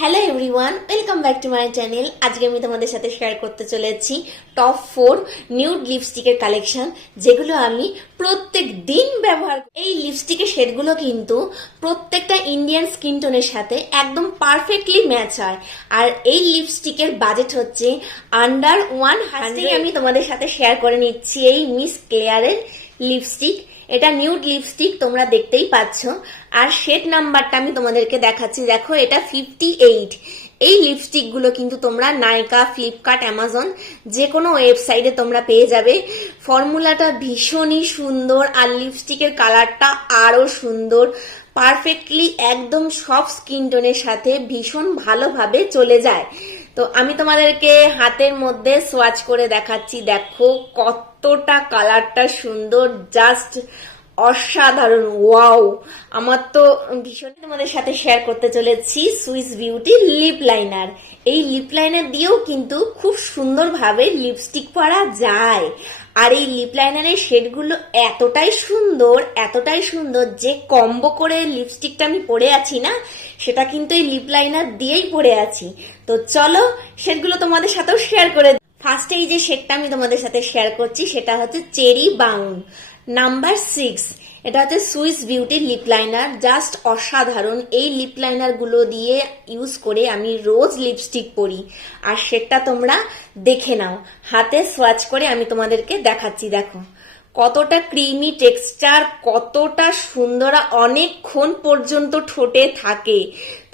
Hello everyone, welcome back to my channel. আজকে আমি তোমাদের সাথে শেয়ার করতে চলেছি টপ 4 নিউড লিপস্টিকের কালেকশন, যেগুলো আমি প্রত্যেক দিন ব্যবহার করি। এই লিপস্টিকের শেডগুলো কিন্তু প্রত্যেকটা ইন্ডিয়ান স্কিন টোনের সাথে একদম পারফেক্টলি ম্যাচ হয়। আর এই লিপস্টিকের বাজেট হচ্ছে আন্ডার 100। আমি তোমাদের সাথে শেয়ার করে নিচ্ছি এই মিস ক্লেয়ারের লিপস্টিক। এটা নিউড লিপস্টিক, তোমরা দেখতেই পাচ্ছ। আর শেড নাম্বারটা আমি তোমাদেরকে দেখাচ্ছি, দেখো এটা 58। এই লিপস্টিক গুলো কিন্তু তোমরা নাইকা, ফ্লিপকার্ট, অ্যামাজন যে কোনো ওয়েবসাইটে তোমরা পেয়ে যাবে। ফর্মুলাটা ভীষণই সুন্দর আর লিপস্টিকের কালারটা আরো সুন্দর, পারফেক্টলি একদম সব স্কিন টোনের সাথে ভীষণ ভালোভাবে চলে যায়। তো আমি তোমাদেরকে হাতের মধ্যে সোয়াচ করে দেখাচ্ছি, দেখো কতটা কালারটা সুন্দর, জাস্ট অসাধারণ, ওয়াও। আমার তো ভীষণ তোমাদের সাথে শেয়ার করতে চলেছি সুইস বিউটি লিপ লাইনার। এই লিপ লাইনার দিয়েও কিন্তু খুব সুন্দরভাবে লিপস্টিক পরা যায়। আর এই লিপ লাইনারের শেডগুলো এতটাই সুন্দর যে কম্বো করে লিপস্টিকটা আমি পরে আছি না, সেটা কিন্তু এই লিপ লাইনার দিয়েই পরে আছি। তো চলো শেডগুলো তোমাদের সাথেও শেয়ার করে। ফার্স্টে এই যে শেডটা আমি তোমাদের সাথে শেয়ার করছি সেটা হচ্ছে চেরি বাউন্ড নাম্বার 6। এটা হচ্ছে সুইস বিউটির লিপ লাইনার, জাস্ট অসাধারণ। এই লিপ লাইনার গুলো দিয়ে ইউজ করে আমি রোজ লিপস্টিক পরি। আর সেটা তোমরা দেখে নাও, হাতে সোয়াচ করে আমি তোমাদেরকে দেখাচ্ছি। দেখো কতটা ক্রিমি টেক্সচার, কতটা সুন্দর, অনেকক্ষণ পর্যন্ত ঠোঁটে থাকে।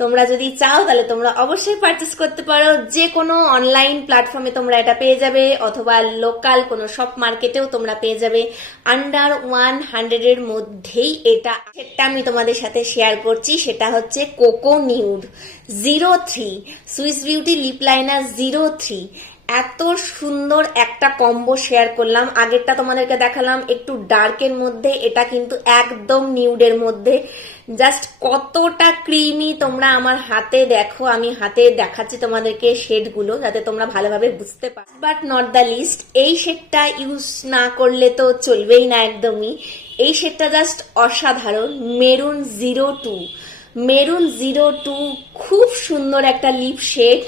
তোমরা যদি চাও তাহলে তোমরা অবশ্যই পারচেস করতে পারো। যে কোনো অনলাইন প্ল্যাটফর্মে তোমরা এটা পেয়ে যাবে, অথবা লোকাল কোনো শপ মার্কেটেও তোমরা পেয়ে যাবে। আন্ডার 100 এর মধ্যেই সেটা আমি তোমাদের সাথে শেয়ার করছি। সেটা হচ্ছে coco nude 03, Swiss beauty lip liner 03। এত সুন্দর একটা কম্বো শেয়ার করলাম। আগেরটা তোমাদেরকে দেখালাম একটু ডার্কের মধ্যে, এটা কিন্তু একদম নিউডের মধ্যে। জাস্ট কতটা ক্রিমি, তোমরা আমার হাতে দেখো, আমি হাতে দেখাচ্ছি তোমাদেরকে শেডগুলো যাতে তোমরা ভালোভাবে বুঝতে পারো। বাট নট দ্য লিস্ট, এই শেডটা ইউজ না করলে তো চলবেই না একদমই। এই শেডটা জাস্ট অসাধারণ, মেরুন 02 খুব সুন্দর একটা লিপ শেড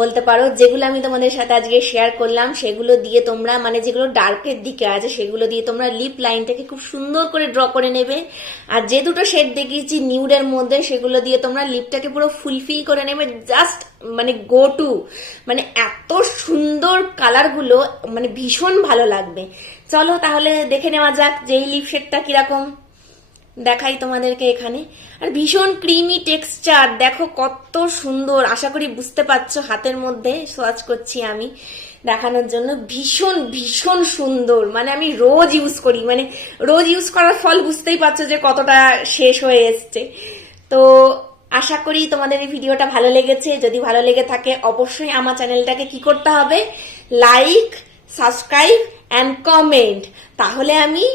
বলতে পারো। যেগুলো আমি তোমাদের সাথে আজকে শেয়ার করলাম সেগুলো দিয়ে তোমরা, মানে যেগুলো ডার্কের দিকে আছে সেগুলো দিয়ে তোমরা লিপ লাইনটাকে খুব সুন্দর করে ড্র করে নেবে। আর যে দুটো শেড দেখিয়েছি নিউডের মধ্যে, সেগুলো দিয়ে তোমরা লিপটাকে পুরো ফুলফিল করে নেবে। জাস্ট মানে গো টু, মানে এত সুন্দর কালারগুলো, মানে ভীষণ ভালো লাগবে। চলো তাহলে দেখে নেওয়া যাক যে এই লিপ শেডটা কিরকম দেখাই তোমাদেরকে এখানে। আর ভীষণ ক্রিমি টেক্সচার, দেখো কত সুন্দর। আশা করি বুঝতে পারছো, হাতের মধ্যে সোয়াচ করছি আমি দেখানোর জন্য। ভীষণ সুন্দর, মানে আমি রোজ ইউজ করি, মানে রোজ ইউজ করার ফল বুঝতেই পারছো যে কতটা শেষ হয়ে এসছে। তো আশা করি তোমাদের এই ভিডিওটা ভালো লেগেছে। যদি ভালো লেগে থাকে অবশ্যই আমার চ্যানেলটাকে কি করতে হবে, লাইক, সাবস্ক্রাইব অ্যান্ড কমেন্ট। তাহলে আমি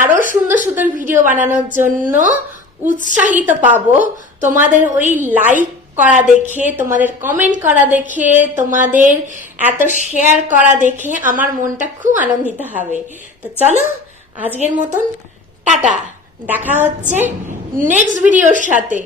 আরো সুন্দর সুন্দর ভিডিও বানানোর জন্য উৎসাহিত পাবো। তোমাদের ওই লাইক করা দেখে, তোমাদের কমেন্ট করা দেখে, তোমাদের এত শেয়ার করা দেখে আমার মনটা খুব আনন্দিত হবে। তো চলো আজকের মতন টাটা, দেখা হচ্ছে নেক্সট ভিডিওর সাথে।